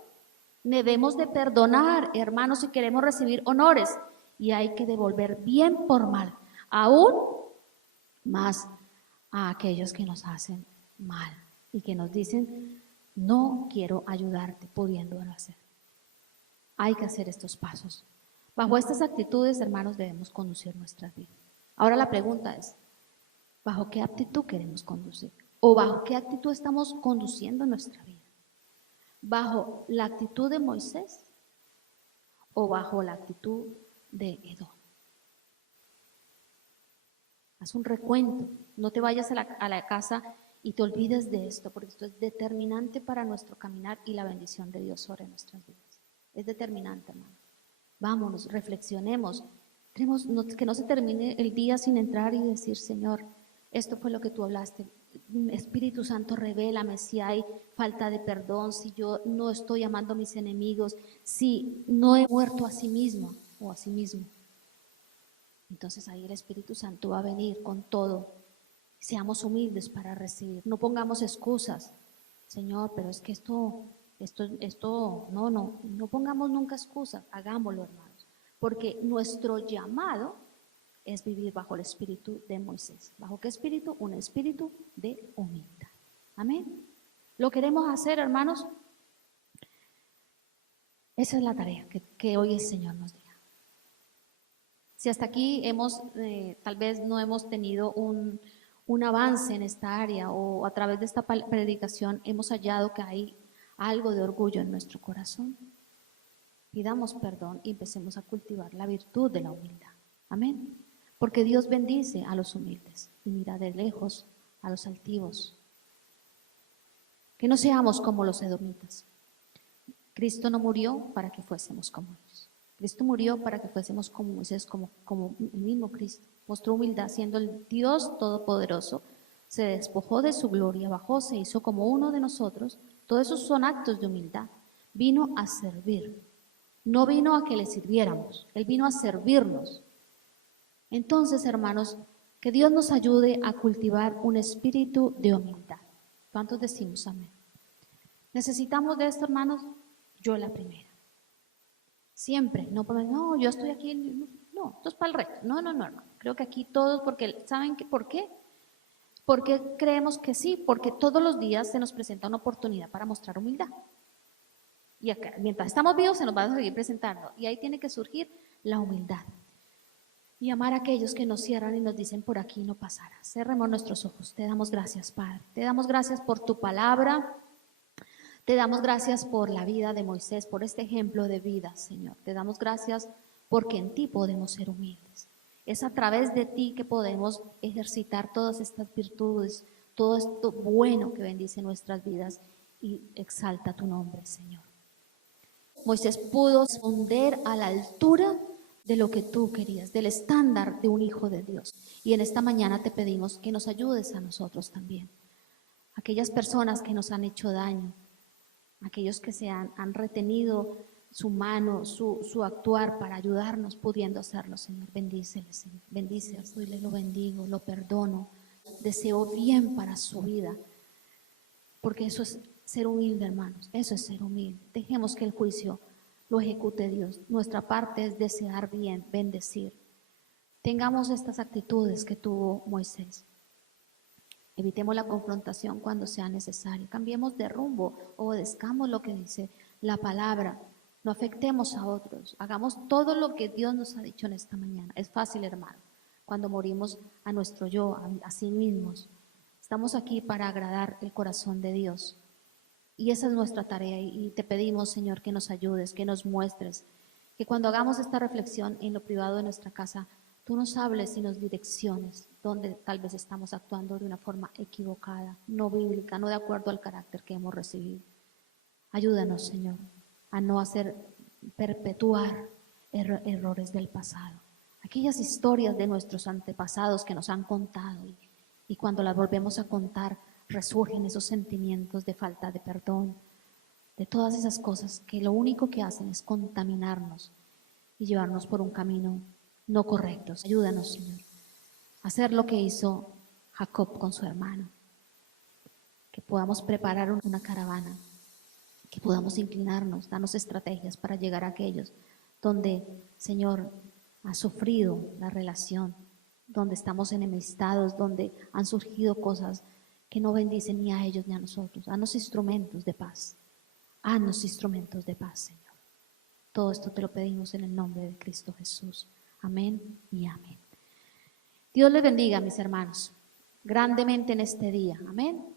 Debemos de perdonar, hermanos, si queremos recibir honores. Y hay que devolver bien por mal. Aún más a aquellos que nos hacen mal y que nos dicen, no quiero ayudarte pudiéndolo hacer. Hay que hacer estos pasos. Bajo estas actitudes, hermanos, debemos conducir nuestras vidas. Ahora la pregunta es, ¿bajo qué actitud queremos conducir? ¿O bajo qué actitud estamos conduciendo nuestra vida? ¿Bajo la actitud de Moisés o bajo la actitud de Edom? Haz un recuento, no te vayas a la casa y te olvides de esto, porque esto es determinante para nuestro caminar y la bendición de Dios sobre nuestras vidas. Es determinante, hermano. Vámonos, reflexionemos, que no se termine el día sin entrar y decir, Señor, esto fue lo que tú hablaste. Espíritu Santo, revélame si hay falta de perdón, si yo no estoy amando a mis enemigos, si no he muerto a sí mismo o a sí mismo. Entonces ahí el Espíritu Santo va a venir con todo. Seamos humildes para recibir. No pongamos excusas. Señor, pero es que no pongamos nunca excusas. Hagámoslo, hermanos. Porque nuestro llamado es vivir bajo el espíritu de Moisés. ¿Bajo qué espíritu? Un espíritu de humildad. Amén. ¿Lo queremos hacer, hermanos? Esa es la tarea que hoy el Señor nos da. Si hasta aquí tal vez no hemos tenido un avance en esta área o a través de esta predicación hemos hallado que hay algo de orgullo en nuestro corazón, pidamos perdón y empecemos a cultivar la virtud de la humildad. Amén. Porque Dios bendice a los humildes y mira de lejos a los altivos. Que no seamos como los edomitas. Cristo no murió para que fuésemos como ellos. Cristo murió para que fuésemos como Moisés, como el mismo Cristo. Mostró humildad siendo el Dios Todopoderoso. Se despojó de su gloria, bajó, se hizo como uno de nosotros. Todos esos son actos de humildad. Vino a servir. No vino a que le sirviéramos. Él vino a servirnos. Entonces, hermanos, que Dios nos ayude a cultivar un espíritu de humildad. ¿Cuántos decimos amén? ¿Necesitamos de esto, hermanos? Yo la primera. Siempre, no, yo estoy aquí, no, esto es para el resto. No. Creo que aquí todos, porque, ¿saben por qué? Porque creemos que sí, porque todos los días se nos presenta una oportunidad para mostrar humildad. Y acá, mientras estamos vivos se nos va a seguir presentando. Y ahí tiene que surgir la humildad. Y amar a aquellos que nos cierran y nos dicen por aquí no pasará. Cerremos nuestros ojos. Te damos gracias, Padre. Te damos gracias por tu palabra. Te damos gracias por la vida de Moisés, por este ejemplo de vida, Señor. Te damos gracias porque en ti podemos ser humildes. Es a través de ti que podemos ejercitar todas estas virtudes, todo esto bueno que bendice nuestras vidas y exalta tu nombre, Señor. Moisés pudo responder a la altura de lo que tú querías, del estándar de un hijo de Dios. Y en esta mañana te pedimos que nos ayudes a nosotros también. Aquellas personas que nos han hecho daño, aquellos que se han retenido su mano, su actuar para ayudarnos, pudiendo hacerlo, Señor. Bendíceles, Señor. Bendíceles, hoy les lo bendigo, lo perdono. Deseo bien para su vida. Porque eso es ser humilde, hermanos. Eso es ser humilde. Dejemos que el juicio lo ejecute Dios. Nuestra parte es desear bien, bendecir. Tengamos estas actitudes que tuvo Moisés. Evitemos la confrontación cuando sea necesario. Cambiemos de rumbo, obedezcamos lo que dice la palabra. No afectemos a otros. Hagamos todo lo que Dios nos ha dicho en esta mañana. Es fácil, hermano, cuando morimos a nuestro yo, a sí mismos. Estamos aquí para agradar el corazón de Dios. Y esa es nuestra tarea. Y te pedimos, Señor, que nos ayudes, que nos muestres, que cuando hagamos esta reflexión en lo privado de nuestra casa, tú nos hables y nos direcciones donde tal vez estamos actuando de una forma equivocada, no bíblica, no de acuerdo al carácter que hemos recibido. Ayúdanos, Señor, a no hacer perpetuar errores del pasado. Aquellas historias de nuestros antepasados que nos han contado y cuando las volvemos a contar resurgen esos sentimientos de falta de perdón, de todas esas cosas que lo único que hacen es contaminarnos y llevarnos por un camino no correcto. Ayúdanos, Señor, a hacer lo que hizo Jacob con su hermano, que podamos preparar una caravana, que podamos inclinarnos, darnos estrategias para llegar a aquellos donde, Señor, ha sufrido la relación, donde estamos enemistados, donde han surgido cosas que no bendicen ni a ellos ni a nosotros. Haznos instrumentos de paz. Haznos instrumentos de paz, Señor. Todo esto te lo pedimos en el nombre de Cristo Jesús. Amén y amén. Dios les bendiga, mis hermanos, grandemente en este día. Amén.